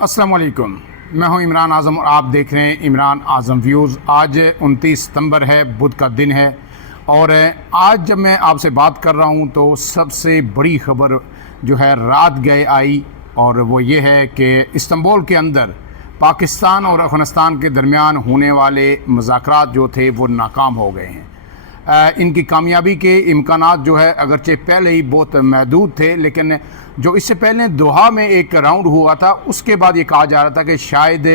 السلام علیکم، میں ہوں عمران اعظم اور آپ دیکھ رہے ہیں عمران اعظم ویوز۔ آج 29 ستمبر ہے، بدھ کا دن ہے، اور آج جب میں آپ سے بات کر رہا ہوں تو سب سے بڑی خبر جو ہے رات گئے آئی، اور وہ یہ ہے کہ استنبول کے اندر پاکستان اور افغانستان کے درمیان ہونے والے مذاکرات جو تھے وہ ناکام ہو گئے ہیں۔ ان کی کامیابی کے امکانات جو ہے اگرچہ پہلے ہی بہت محدود تھے، لیکن جو اس سے پہلے دوحہ میں ایک راؤنڈ ہوا تھا اس کے بعد یہ کہا جا رہا تھا کہ شاید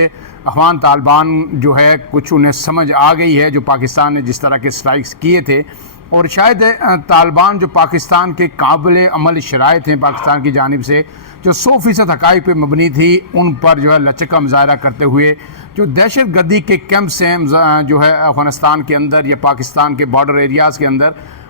افغان طالبان جو ہے کچھ انہیں سمجھ آ گئی ہے جو پاکستان نے جس طرح کے سٹرائکس کیے تھے، اور شاید طالبان جو پاکستان کے قابل عمل شرائط ہیں پاکستان کی جانب سے جو 100% حقائق پہ مبنی تھی، ان پر جو ہے لچک کا مظاہرہ کرتے ہوئے جو دہشت گردی کے کیمپس ہیں جو ہے افغانستان کے اندر یا پاکستان کے بارڈر ایریاز کے اندر،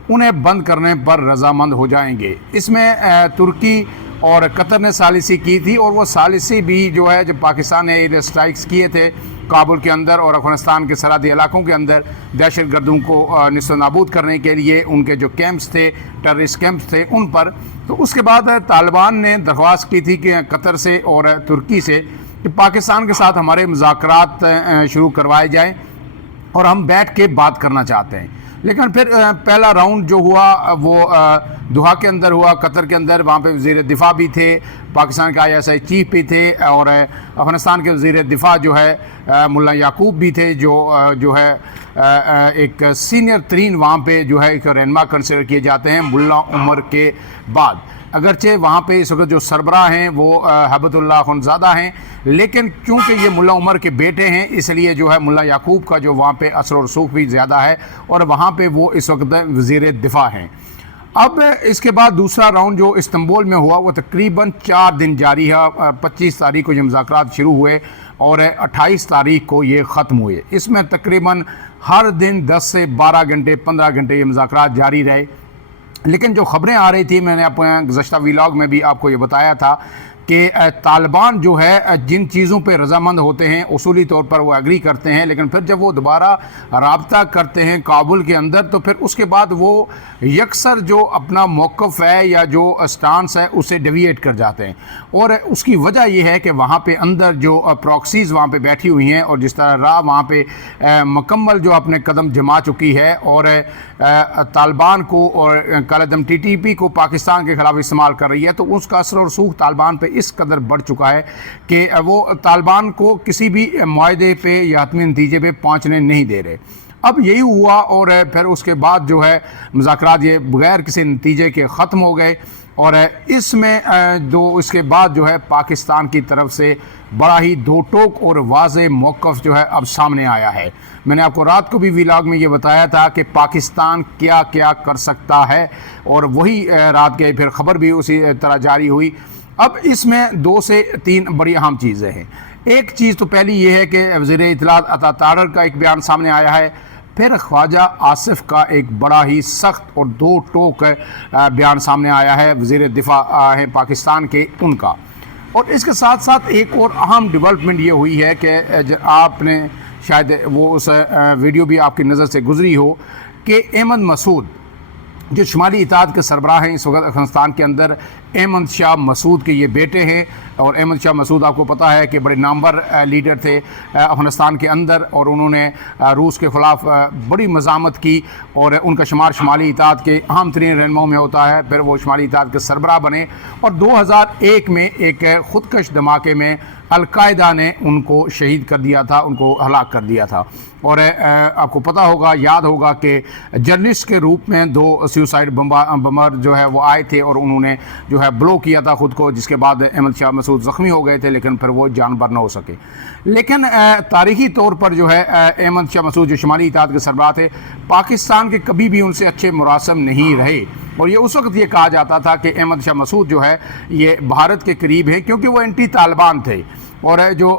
انہیں بند کرنے پر رضامند ہو جائیں گے۔ اس میں ترکی اور قطر نے ثالثی کی تھی، اور وہ ثالثی بھی جو ہے جب پاکستان نے ایئر اسٹرائکس کیے تھے کابل کے اندر اور افغانستان کے سرحدی علاقوں کے اندر دہشت گردوں کو نصف نابود کرنے کے لیے ان کے جو کیمپس تھے، ٹیررسٹ کیمپس تھے، ان پر، تو اس کے بعد طالبان نے درخواست کی تھی کہ قطر سے اور ترکی سے کہ پاکستان کے ساتھ ہمارے مذاکرات شروع کروائے جائیں اور ہم بیٹھ کے بات کرنا چاہتے ہیں۔ لیکن پھر پہلا راؤنڈ جو ہوا وہ دوحہ کے اندر ہوا، قطر کے اندر، وہاں پہ وزیر دفاع بھی تھے، پاکستان کے ISI چیف بھی تھے، اور افغانستان کے وزیر دفاع جو ہے ملا یعقوب بھی تھے، جو ہے ایک سینئر ترین وہاں پہ جو ہے ایک رہنما کنسیڈر کیے جاتے ہیں ملا عمر کے بعد۔ اگرچہ وہاں پہ اس وقت جو سربراہ ہیں وہ ہیبت اللہ اخندزادہ ہیں، لیکن چونکہ یہ ملا عمر کے بیٹے ہیں اس لیے جو ہے ملا یعقوب کا جو وہاں پہ اثر و رسوخ بھی زیادہ ہے، اور وہاں پہ وہ اس وقت وزیر دفاع ہیں۔ اب اس کے بعد دوسرا راؤنڈ جو استنبول میں ہوا وہ تقریباً 4 دن جاری ہے۔ 25 تاریخ کو یہ مذاکرات شروع ہوئے اور 28 تاریخ کو یہ ختم ہوئے۔ اس میں تقریباً ہر دن 10 سے 12 گھنٹے 15 گھنٹے یہ مذاکرات جاری رہے، لیکن جو خبریں آ رہی تھی، میں نے اپنے گزشتہ ویلاگ میں بھی آپ کو یہ بتایا تھا کہ طالبان جو ہے جن چیزوں پہ رضامند ہوتے ہیں اصولی طور پر وہ ایگری کرتے ہیں، لیکن پھر جب وہ دوبارہ رابطہ کرتے ہیں کابل کے اندر تو پھر اس کے بعد وہ یکسر جو اپنا موقف ہے یا جو اسٹانس ہے اسے ڈیویٹ کر جاتے ہیں، اور اس کی وجہ یہ ہے کہ وہاں پہ اندر جو پراکسیز وہاں پہ بیٹھی ہوئی ہیں، اور جس طرح راہ وہاں پہ مکمل جو اپنے قدم جما چکی ہے، اور طالبان کو اور کالعدم TTP کو پاکستان کے خلاف استعمال کر رہی ہے، تو اس کا اثر و رسوخ طالبان پہ اس قدر بڑھ چکا ہے کہ وہ طالبان کو کسی بھی معاہدے پہ یا حتمی نتیجے پہ پہنچنے نہیں دے رہے۔ اب یہی ہوا، اور پھر اس کے بعد جو ہے مذاکرات یہ بغیر کسی نتیجے کے ختم ہو گئے، اور اس میں اس کے بعد جو ہے پاکستان کی طرف سے بڑا ہی دو ٹوک اور واضح موقف جو ہے اب سامنے آیا ہے۔ میں نے آپ کو رات کو بھی ویلاگ میں یہ بتایا تھا کہ پاکستان کیا کیا کر سکتا ہے، اور وہی رات گئے پھر خبر بھی اسی طرح جاری ہوئی۔ اب اس میں 2 سے 3 بڑی اہم چیزیں ہیں۔ ایک چیز تو پہلی یہ ہے کہ وزیر اطلاعات عطا طاہر کا ایک بیان سامنے آیا ہے، پھر خواجہ آصف کا ایک بڑا ہی سخت اور دو ٹوک بیان سامنے آیا ہے، وزیر دفاع ہیں پاکستان کے، ان کا۔ اور اس کے ساتھ ساتھ ایک اور اہم ڈیولپمنٹ یہ ہوئی ہے کہ آپ نے شاید وہ اس ویڈیو بھی آپ کی نظر سے گزری ہو کہ احمد مسعود جو شمالی اتحاد کے سربراہ ہیں اس وقت افغانستان کے اندر، احمد شاہ مسعود کے یہ بیٹے ہیں، اور احمد شاہ مسعود آپ کو پتہ ہے کہ بڑے نامور لیڈر تھے افغانستان کے اندر، اور انہوں نے روس کے خلاف بڑی مزاحمت کی، اور ان کا شمار شمالی اتحاد کے اہم ترین رہنماؤں میں ہوتا ہے۔ پھر وہ شمالی اتحاد کے سربراہ بنے، اور 2001 میں ایک خودکش دھماکے میں القاعدہ نے ان کو شہید کر دیا تھا، ان کو ہلاک کر دیا تھا۔ اور آپ کو پتہ ہوگا، یاد ہوگا کہ جرنلسٹ کے روپ میں 2 سیوسائڈ بمبر جو ہے وہ آئے تھے، اور انہوں نے جو ہے بلو کیا تھا خود کو، جس کے بعد احمد شاہ مسعود زخمی ہو گئے تھے، لیکن پھر وہ جان بر نہ ہو سکے۔ لیکن تاریخی طور پر جو ہے احمد شاہ مسعود جو شمالی اتحاد کے سربراہ تھے، پاکستان کے کبھی بھی ان سے اچھے مراسم نہیں رہے، اور یہ اس وقت یہ کہا جاتا تھا کہ احمد شاہ مسعود جو ہے یہ بھارت کے قریب ہیں کیونکہ وہ اینٹی طالبان تھے، اور جو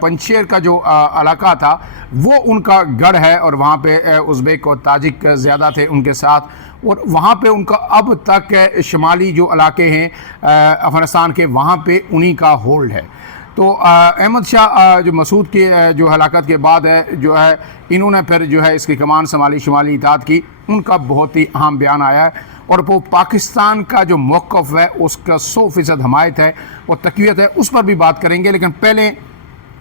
پنشیر کا جو علاقہ تھا وہ ان کا گڑھ ہے، اور وہاں پہ ازبیک اور تاجک زیادہ تھے ان کے ساتھ، اور وہاں پہ ان کا اب تک شمالی جو علاقے ہیں افغانستان کے، وہاں پہ انہی کا ہولڈ ہے۔ تو احمد شاہ جو مسعود کے جو ہلاکت کے بعد ہے جو ہے انہوں نے پھر جو ہے اس کی کمان سنبھالی شمالی اتحاد کی، ان کا بہت ہی اہم بیان آیا ہے، اور وہ پاکستان کا جو موقف ہے اس کا 100% حمایت ہے اور تقویت ہے، اس پر بھی بات کریں گے۔ لیکن پہلے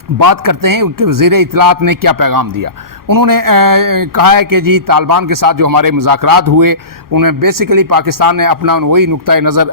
بات کرتے ہیں کہ وزیر اطلاعات نے کیا پیغام دیا۔ انہوں نے کہا ہے کہ جی طالبان کے ساتھ جو ہمارے مذاکرات ہوئے انہیں بیسیکلی پاکستان نے اپنا وہی نقطۂ نظر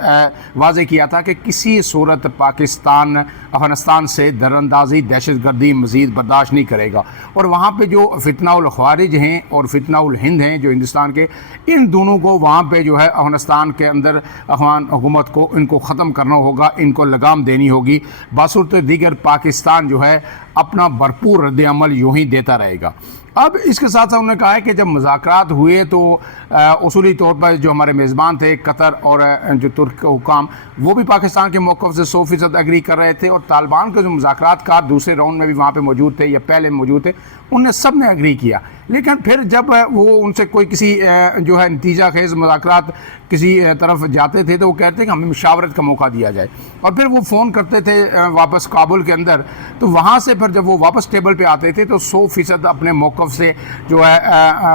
واضح کیا تھا کہ کسی صورت پاکستان افغانستان سے دراندازی دہشت گردی مزید برداشت نہیں کرے گا، اور وہاں پہ جو فتنہ الخوارج ہیں اور فتنہ الہند ہیں جو ہندوستان کے، ان دونوں کو وہاں پہ جو ہے افغانستان کے اندر افغان حکومت کو ان کو ختم کرنا ہوگا، ان کو لگام دینی ہوگی، بصورت دیگر پاکستان جو ہے اپنا بھرپور رد عمل یوں ہی دیتا رہے گا۔ اب اس کے ساتھ ساتھ انہوں نے کہا ہے کہ جب مذاکرات ہوئے تو اصولی طور پر جو ہمارے میزبان تھے قطر اور جو ترک حکام، وہ بھی پاکستان کے موقف سے 100% ایگری کر رہے تھے، اور طالبان کے جو مذاکرات کار دوسرے راؤنڈ میں بھی وہاں پہ موجود تھے یا پہلے موجود تھے، ان نے سب نے ایگری کیا۔ لیکن پھر جب وہ ان سے کوئی کسی جو ہے نتیجہ خیز مذاکرات کسی طرف جاتے تھے تو وہ کہتے ہیں کہ ہمیں مشاورت کا موقع دیا جائے، اور پھر وہ فون کرتے تھے واپس کابل کے اندر، تو وہاں سے پھر جب وہ واپس ٹیبل پہ آتے تھے تو 100% اپنے موقف سے جو ہے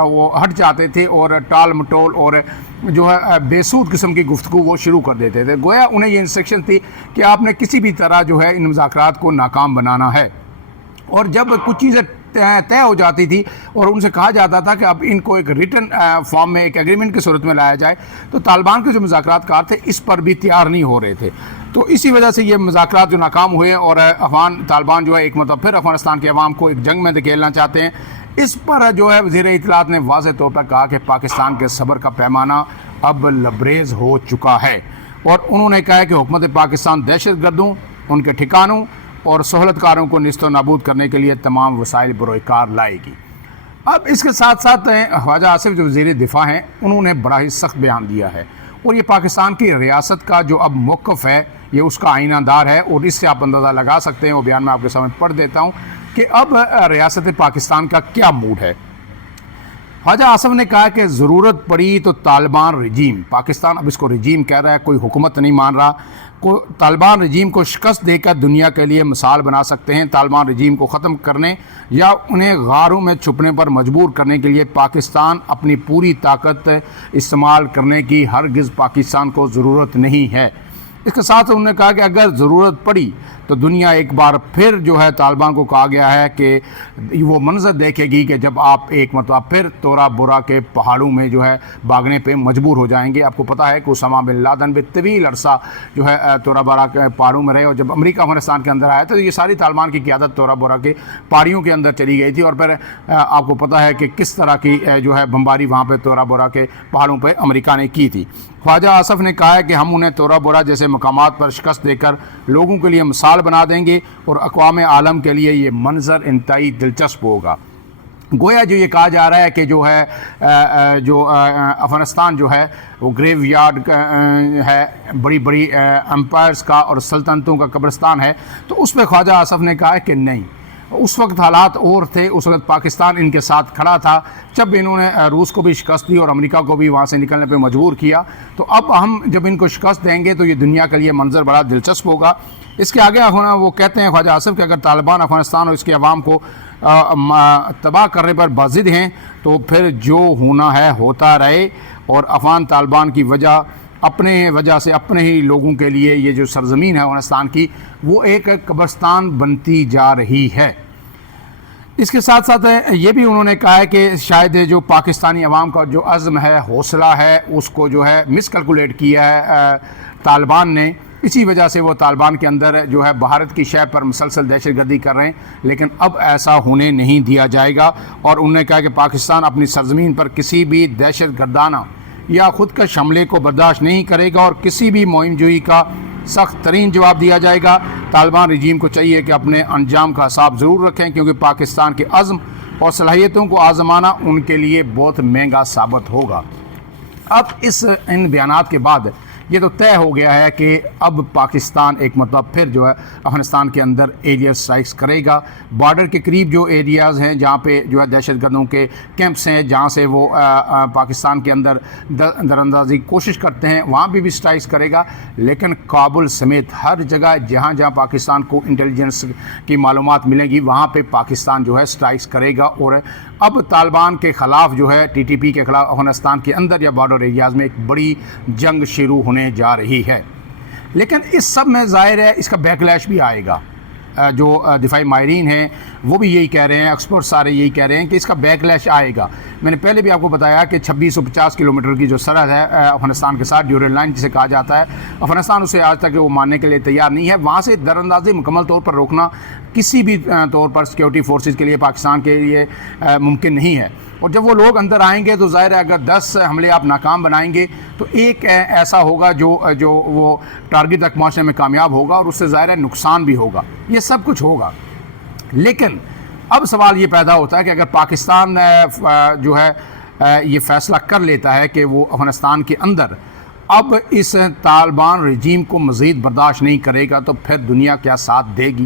وہ ہٹ جاتے تھے اور ٹال مٹول اور جو ہے بے سود قسم کی گفتگو وہ شروع کر دیتے تھے۔ گویا انہیں یہ انسٹرکشن تھی کہ آپ نے کسی بھی طرح جو ہے ان مذاکرات کو ناکام بنانا ہے، اور جب کچھ چیزیں طے ہو جاتی تھی اور ان سے کہا جاتا تھا کہ اب ان کو ایک ریٹن فارم میں ایک ایگریمنٹ کی صورت میں لایا جائے، تو طالبان کے جو مذاکرات کار تھے اس پر بھی تیار نہیں ہو رہے تھے۔ تو اسی وجہ سے یہ مذاکرات جو ناکام ہوئے اور طالبان جو ہے ایک مرتبہ پھر افغانستان کے عوام کو ایک جنگ میں دھکیلنا چاہتے ہیں۔ اس پر جو ہے وزیر اطلاعات نے واضح طور پر کہا کہ پاکستان کے صبر کا پیمانہ اب لبریز ہو چکا ہے، اور انہوں نے کہا ہے کہ حکومت پاکستان دہشت گردوں، ان کے ٹھکانوں اور سہولت کاروں کو نیست و نابود کرنے کے لیے تمام وسائل بروئے کار لائے گی۔ اب اس کے ساتھ ساتھ خواجہ آصف جو وزیر دفاع ہیں انہوں نے بڑا ہی سخت بیان دیا ہے، اور یہ پاکستان کی ریاست کا جو اب موقف ہے یہ اس کا آئینہ دار ہے، اور اس سے آپ اندازہ لگا سکتے ہیں، وہ بیان میں آپ کے سامنے پڑھ دیتا ہوں کہ اب ریاست پاکستان کا کیا موڈ ہے۔ خواجہ آصف نے کہا کہ ضرورت پڑی تو طالبان رجیم، پاکستان اب اس کو رجیم کہہ رہا ہے، کوئی حکومت نہیں مان رہا، طالبان رجیم کو شکست دے کر دنیا کے لیے مثال بنا سکتے ہیں۔ طالبان رجیم کو ختم کرنے یا انہیں غاروں میں چھپنے پر مجبور کرنے کے لیے پاکستان اپنی پوری طاقت استعمال کرنے کی ہرگز پاکستان کو ضرورت نہیں ہے۔ اس کے ساتھ انہوں نے کہا کہ اگر ضرورت پڑی تو دنیا ایک بار پھر جو ہے طالبان کو کہا گیا ہے کہ وہ منظر دیکھے گی کہ جب آپ ایک مرتبہ پھر تورا بورا کے پہاڑوں میں جو ہے بھاگنے پہ مجبور ہو جائیں گے۔ آپ کو پتہ ہے کہ اسامہ بن لادن بھی طویل عرصہ جو ہے تورا بورا کے پہاڑوں میں رہے، اور جب امریکہ افغانستان کے اندر آیا تو یہ ساری طالبان کی قیادت تورا بورا کے پہاڑیوں کے اندر چلی گئی تھی، اور پھر آپ کو پتہ ہے کہ کس طرح کی جو ہے بمباری وہاں پہ تورا بورا کے پہاڑوں پہ امریکہ نے کی تھی۔ خواجہ آصف نے کہا ہے کہ ہم انہیں تورا بورا جیسے مقامات پر شکست دے کر لوگوں کے لیے مثال بنا دیں گے، اور اقوام عالم کے لیے یہ منظر انتہائی دلچسپ ہوگا۔ گویا جو یہ کہا جا رہا ہے کہ جو ہے افغانستان جو ہے وہ گریو یارڈ ہے، بڑی بڑی امپائرز کا اور سلطنتوں کا قبرستان ہے، تو اس پہ خواجہ آصف نے کہا ہے کہ نہیں، اس وقت حالات اور تھے، اس وقت پاکستان ان کے ساتھ کھڑا تھا جب انہوں نے روس کو بھی شکست دی اور امریکہ کو بھی وہاں سے نکلنے پہ مجبور کیا، تو اب ہم جب ان کو شکست دیں گے تو یہ دنیا کے لیے منظر بڑا دلچسپ ہوگا۔ اس کے آگے ہونا وہ کہتے ہیں خواجہ آصف کہ اگر طالبان افغانستان اور اس کے عوام کو تباہ کرنے پر بازد ہیں تو پھر جو ہونا ہے ہوتا رہے، اور افغان طالبان کی وجہ سے اپنے ہی لوگوں کے لیے یہ جو سرزمین ہے افغانستان کی وہ ایک قبرستان بنتی جا رہی ہے۔ اس کے ساتھ ساتھ یہ بھی انہوں نے کہا ہے کہ شاید جو پاکستانی عوام کا جو عزم ہے، حوصلہ ہے، اس کو جو ہے مس کیلکولیٹ کیا ہے طالبان نے، اسی وجہ سے وہ طالبان کے اندر جو ہے بھارت کی شے پر مسلسل دہشت گردی کر رہے ہیں، لیکن اب ایسا ہونے نہیں دیا جائے گا۔ اور انہوں نے کہا کہ پاکستان اپنی سرزمین پر کسی بھی دہشت گردانہ یا خودکش حملے کو برداشت نہیں کرے گا، اور کسی بھی مہم جوئی کا سخت ترین جواب دیا جائے گا۔ طالبان رجیم کو چاہیے کہ اپنے انجام کا حساب ضرور رکھیں، کیونکہ پاکستان کے عزم اور صلاحیتوں کو آزمانا ان کے لیے بہت مہنگا ثابت ہوگا۔ اب ان بیانات کے بعد یہ تو طے ہو گیا ہے کہ اب پاکستان ایک مرتبہ پھر جو ہے افغانستان کے اندر ایریئر سٹرائکس کرے گا۔ بارڈر کے قریب جو ایریاز ہیں جہاں پہ جو ہے دہشت گردوں کے کیمپس ہیں، جہاں سے وہ پاکستان کے اندر دراندازی کوشش کرتے ہیں، وہاں بھی سٹرائکس کرے گا۔ لیکن کابل سمیت ہر جگہ جہاں جہاں پاکستان کو انٹیلیجنس کی معلومات ملیں گی وہاں پہ پاکستان جو ہے سٹرائکس کرے گا، اور اب طالبان کے خلاف جو ہے ٹی ٹی پی کے خلاف افغانستان کے اندر یا بارڈر ایریاز میں ایک بڑی جنگ شروع ہونے جا رہی ہے. لیکن اس سب میں ظاہر ہے اس کا بیک لیش بھی آئے گا. جو دفاعی ماہرین ہیں وہ بھی یہی کہہ رہے ہیں, ایکسپرٹ سارے یہی کہہ رہے ہیں کہ اس کا بیک لیش آئے گا. میں نے پہلے بھی آپ کو بتایا کہ 2650 کلومیٹر کی جو سرحد ہے افغانستان کے ساتھ, ڈیورل لائن جسے کہا جاتا ہے, افغانستان اسے آج تک وہ ماننے کے لیے تیار نہیں ہے. وہاں سے در اندازی مکمل طور پر روکنا کسی بھی طور پر سیکیورٹی فورسز کے لیے پاکستان کے لیے ممکن نہیں ہے. اور جب وہ لوگ اندر آئیں گے تو ظاہر ہے اگر 10 حملے آپ ناکام بنائیں گے تو ایک ایسا ہوگا جو وہ ٹارگٹ تک پہنچنے میں کامیاب ہوگا, اور اس سے ظاہر ہے نقصان بھی ہوگا. یہ سب کچھ ہوگا. لیکن اب سوال یہ پیدا ہوتا ہے کہ اگر پاکستان جو ہے یہ فیصلہ کر لیتا ہے کہ وہ افغانستان کے اندر اب اس طالبان رجیم کو مزید برداشت نہیں کرے گا تو پھر دنیا کیا ساتھ دے گی.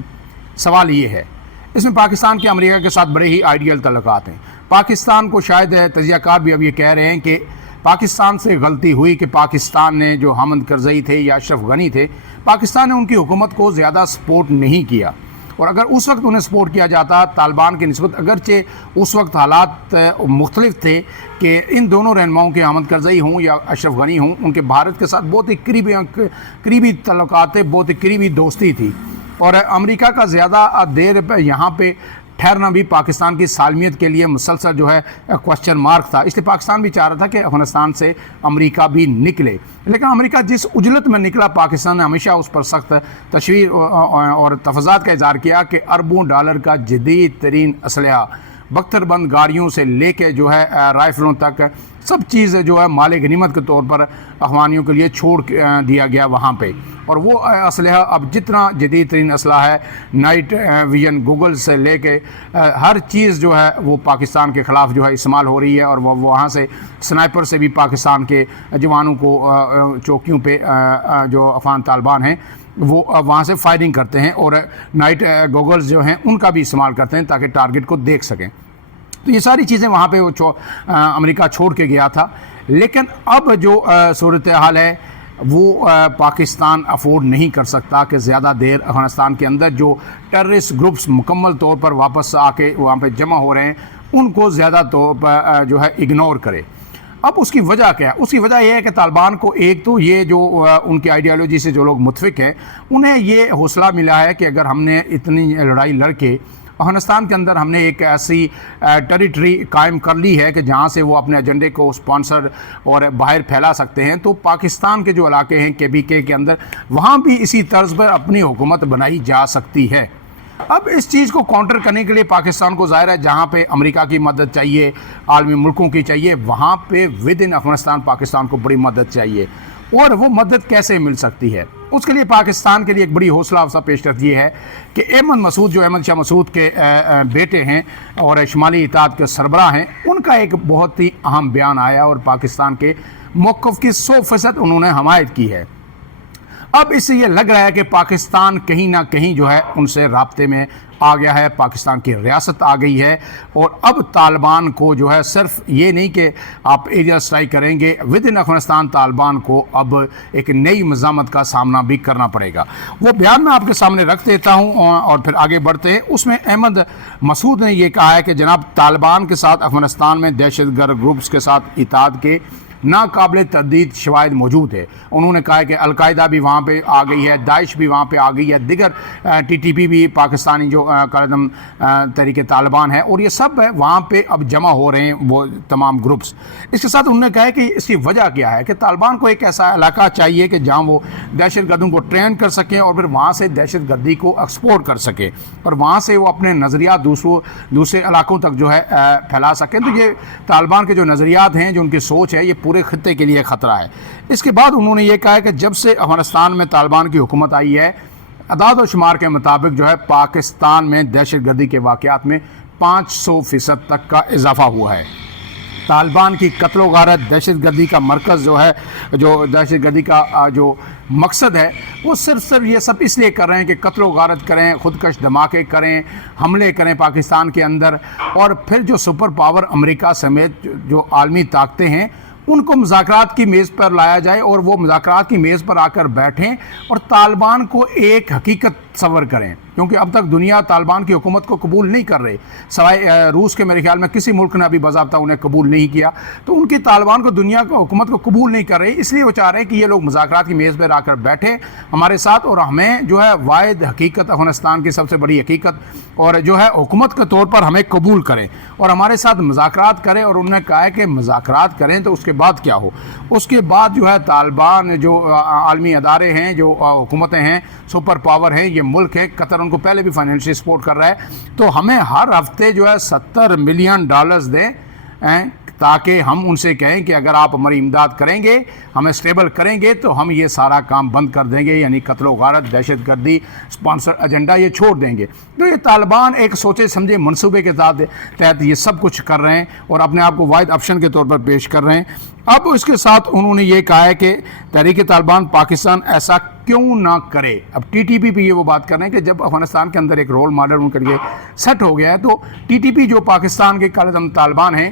سوال یہ ہے. اس میں پاکستان کے امریکہ کے ساتھ بڑے ہی آئیڈیل تعلقات ہیں. پاکستان کو شاید تجزیہ کار بھی اب یہ کہہ رہے ہیں کہ پاکستان سے غلطی ہوئی کہ پاکستان نے جو حامد کرزئی تھے یا اشرف غنی تھے, پاکستان نے ان کی حکومت کو زیادہ سپورٹ نہیں کیا. اور اگر اس وقت انہیں سپورٹ کیا جاتا طالبان کی نسبت, اگرچہ اس وقت حالات مختلف تھے کہ ان دونوں رہنماؤں کے حامد کرزئی ہوں یا اشرف غنی ہوں, ان کے بھارت کے ساتھ بہت ہی قریبی تعلقات تھے, بہت ہی قریبی دوستی تھی. اور امریکہ کا زیادہ دیر یہاں پہ ٹھہرنا بھی پاکستان کی سالمیت کے لیے مسلسل جو ہے کوسچن مارک تھا. اس لیے پاکستان بھی چاہ رہا تھا کہ افغانستان سے امریکہ بھی نکلے. لیکن امریکہ جس اجلت میں نکلا, پاکستان نے ہمیشہ اس پر سخت تشویر اور تفضات کا اظہار کیا کہ اربوں ڈالر کا جدید ترین اسلحہ, بختر بند گاڑیوں سے لے کے جو ہے رائفلوں تک سب چیز جو ہے مال غنیمت کے طور پر افغانیوں کے لیے چھوڑ دیا گیا وہاں پہ. اور وہ اسلحہ اب جتنا جدید ترین اسلحہ ہے, نائٹ ویژن گوگل سے لے کے ہر چیز جو ہے وہ پاکستان کے خلاف جو ہے استعمال ہو رہی ہے. اور وہ وہاں سے سنائپر سے بھی پاکستان کے جوانوں کو چوکیوں پہ جو افغان طالبان ہیں وہ وہاں سے فائرنگ کرتے ہیں, اور نائٹ گوگلز جو ہیں ان کا بھی استعمال کرتے ہیں تاکہ ٹارگٹ کو دیکھ سکیں. تو یہ ساری چیزیں وہاں پہ وہ امریکہ چھوڑ کے گیا تھا. لیکن اب جو صورتحال ہے وہ پاکستان افورڈ نہیں کر سکتا کہ زیادہ دیر افغانستان کے اندر جو ٹیررسٹ گروپس مکمل طور پر واپس آ کے وہاں پہ جمع ہو رہے ہیں ان کو زیادہ طور پر جو ہے اگنور کرے. اب اس کی وجہ کیا ہے؟ اس کی وجہ یہ ہے کہ طالبان کو ایک تو یہ جو ان کی آئیڈیالوجی سے جو لوگ متفق ہیں انہیں یہ حوصلہ ملا ہے کہ اگر ہم نے اتنی لڑائی لڑ کے افغانستان کے اندر ہم نے ایک ایسی ٹیریٹری قائم کر لی ہے کہ جہاں سے وہ اپنے ایجنڈے کو سپانسر اور باہر پھیلا سکتے ہیں, تو پاکستان کے جو علاقے ہیں KPK کے اندر وہاں بھی اسی طرز پر اپنی حکومت بنائی جا سکتی ہے. اب اس چیز کو کاؤنٹر کرنے کے لیے پاکستان کو ظاہر ہے جہاں پہ امریکہ کی مدد چاہیے, عالمی ملکوں کی چاہیے, وہاں پہ ود ان افغانستان پاکستان کو بڑی مدد چاہیے. اور وہ مدد کیسے مل سکتی ہے؟ اس کے لیے پاکستان کے لیے ایک بڑی حوصلہ افزا پیشرفت یہ ہے کہ احمد مسعود جو احمد شاہ مسعود کے بیٹے ہیں اور شمالی اتحاد کے سربراہ ہیں, ان کا ایک بہت ہی اہم بیان آیا اور پاکستان کے موقف کی 100% انہوں نے حمایت کی ہے. اب اس سے یہ لگ رہا ہے کہ پاکستان کہیں نہ کہیں جو ہے ان سے رابطے میں آ گیا ہے, پاکستان کی ریاست آ گئی ہے, اور اب طالبان کو جو ہے صرف یہ نہیں کہ آپ ایریا اسٹرائک کریں گے, ود ان افغانستان طالبان کو اب ایک نئی مزاحمت کا سامنا بھی کرنا پڑے گا. وہ بیان میں آپ کے سامنے رکھ دیتا ہوں اور پھر آگے بڑھتے ہیں. اس میں احمد مسعود نے یہ کہا ہے کہ جناب طالبان کے ساتھ افغانستان میں دہشت گرد گروپس کے ساتھ اتحاد کے ناقابل تردید شواہد موجود ہے. انہوں نے کہا کہ القاعدہ بھی وہاں پہ آ گئی ہے, داعش بھی وہاں پہ آ گئی ہے, دیگر TTP بھی پاکستانی جو قائدم تحریک طالبان ہے, اور یہ سب ہے وہاں پہ اب جمع ہو رہے ہیں وہ تمام گروپس. اس کے ساتھ انہوں نے کہا کہ اس کی وجہ کیا ہے کہ طالبان کو ایک ایسا علاقہ چاہیے کہ جہاں وہ دہشت گردوں کو ٹرین کر سکیں اور پھر وہاں سے دہشت گردی کو ایکسپورٹ کر سکے اور وہاں سے وہ اپنے نظریات دوسرے علاقوں تک جو ہے پھیلا سکیں. تو یہ طالبان کے جو نظریات ہیں, جو ان کی سوچ ہے, یہ پورے خطے کے لیے خطرہ ہے. اس کے بعد انہوں نے یہ کہا کہ جب سے افغانستان میں طالبان کی حکومت آئی ہے, اعداد و شمار کے مطابق جو ہے پاکستان میں دہشت گردی کے واقعات میں 500% تک کا اضافہ ہوا ہے. طالبان کی قتل و غارت, دہشت گردی کا مرکز جو ہے, جو دہشت گردی کا جو مقصد ہے, وہ صرف یہ سب اس لیے کر رہے ہیں کہ قتل و غارت کریں, خودکش دھماکے کریں, حملے کریں پاکستان کے اندر, اور پھر جو سپر پاور امریکہ سمیت جو عالمی طاقتیں ہیں ان کو مذاکرات کی میز پر لایا جائے اور وہ مذاکرات کی میز پر آ کر بیٹھیں اور طالبان کو ایک حقیقت تصور کریں، کیونکہ اب تک دنیا طالبان کی حکومت کو قبول نہیں کر رہی، سوائے روس کے میرے خیال میں کسی ملک نے ابھی باضابطہ انہیں قبول نہیں کیا، تو ان کی طالبان کو دنیا کو حکومت کو قبول نہیں کر رہی، اس لیے وہ چاہ رہے ہیں کہ یہ لوگ مذاکرات کی میز پہ آ کر بیٹھے ہمارے ساتھ، اور ہمیں جو ہے واحد حقیقت افغانستان کی سب سے بڑی حقیقت اور جو ہے حکومت کے طور پر ہمیں قبول کریں اور ہمارے ساتھ مذاکرات کریں، اور انہوں نے کہا ہے کہ مذاکرات کریں تو اس کے بعد کیا ہو، اس کے بعد جو ہے طالبان جو عالمی ادارے ہیں، جو حکومتیں ہیں، سپر پاور ہیں، یہ ملک ہے قطر ان کو پہلے بھی فائنینشلی سپورٹ کر رہا ہے، تو ہمیں ہر ہفتے جو ہے $70 ملین دیں تاکہ ہم ان سے کہیں کہ اگر آپ ہماری امداد کریں گے، ہمیں سٹیبل کریں گے تو ہم یہ سارا کام بند کر دیں گے، یعنی قتل و غارت، دہشت گردی، سپانسر ایجنڈا یہ چھوڑ دیں گے۔ تو یہ طالبان ایک سوچے سمجھے منصوبے کے تحت یہ سب کچھ کر رہے ہیں اور اپنے آپ کو واحد آپشن کے طور پر پیش کر رہے ہیں۔ اب اس کے ساتھ انہوں نے یہ کہا ہے کہ تحریک طالبان پاکستان ایسا کیوں نہ کرے۔ اب ٹی ٹی پی پہ یہ وہ بات کر رہے ہیں کہ جب افغانستان کے اندر ایک رول ماڈل ان کے لیے سیٹ ہو گیا ہے، تو ٹی ٹی پی جو پاکستان کے قائد طالبان ہیں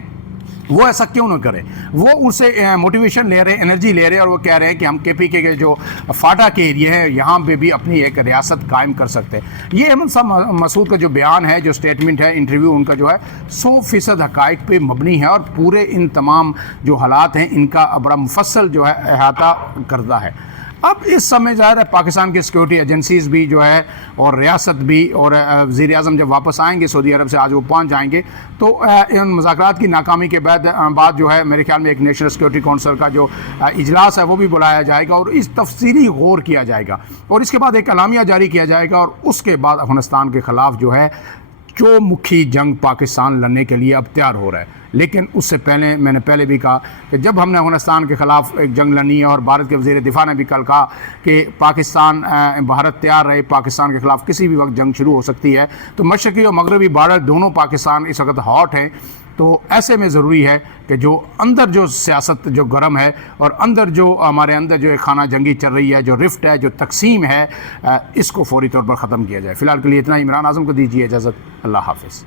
وہ ایسا کیوں نہ کرے، وہ ان سے موٹیویشن لے رہے ہیں، انرجی لے رہے ہیں، اور وہ کہہ رہے ہیں کہ ہم کے پی کے جو فاٹا کے ایریا ہے یہاں پہ بھی اپنی ایک ریاست قائم کر سکتے ہیں۔ یہ احمد صاحب مسعود کا جو بیان ہے، جو سٹیٹمنٹ ہے، انٹرویو ان کا جو ہے 100% حقائق پہ مبنی ہے، اور پورے ان تمام جو حالات ہیں ان کا بڑا مفصل جو ہے احاطہ کردہ ہے۔ اب اس سمے ظاہر ہے پاکستان کی سیکورٹی ایجنسیز بھی جو ہے اور ریاست بھی، اور وزیر اعظم جب واپس آئیں گے سعودی عرب سے، آج وہ پہنچ جائیں گے، تو ان مذاکرات کی ناکامی کے بعد جو ہے میرے خیال میں ایک نیشنل سیکورٹی کونسل کا جو اجلاس ہے وہ بھی بلایا جائے گا، اور اس تفصیلی غور کیا جائے گا، اور اس کے بعد ایک اعلامیہ جاری کیا جائے گا، اور اس کے بعد افغانستان کے خلاف جو ہے چومکھی جنگ پاکستان لڑنے کے لیے اب تیار ہو رہا ہے۔ لیکن اس سے پہلے میں نے پہلے بھی کہا کہ جب ہم نے افغانستان کے خلاف ایک جنگ لڑنی ہے، اور بھارت کے وزیر دفاع نے بھی کل کہا کہ بھارت تیار رہے، پاکستان کے خلاف کسی بھی وقت جنگ شروع ہو سکتی ہے، تو مشرقی اور مغربی بارڈر دونوں پاکستان اس وقت ہاٹ ہیں، تو ایسے میں ضروری ہے کہ جو اندر جو سیاست جو گرم ہے، اور اندر جو ہمارے اندر جو ایک خانہ جنگی چل رہی ہے، جو رفٹ ہے، جو تقسیم ہے، اس کو فوری طور پر ختم کیا جائے۔ فی الحال کے لیے اتنا ہی۔ عمران اعظم کو دیجیے اجازت۔ اللہ حافظ۔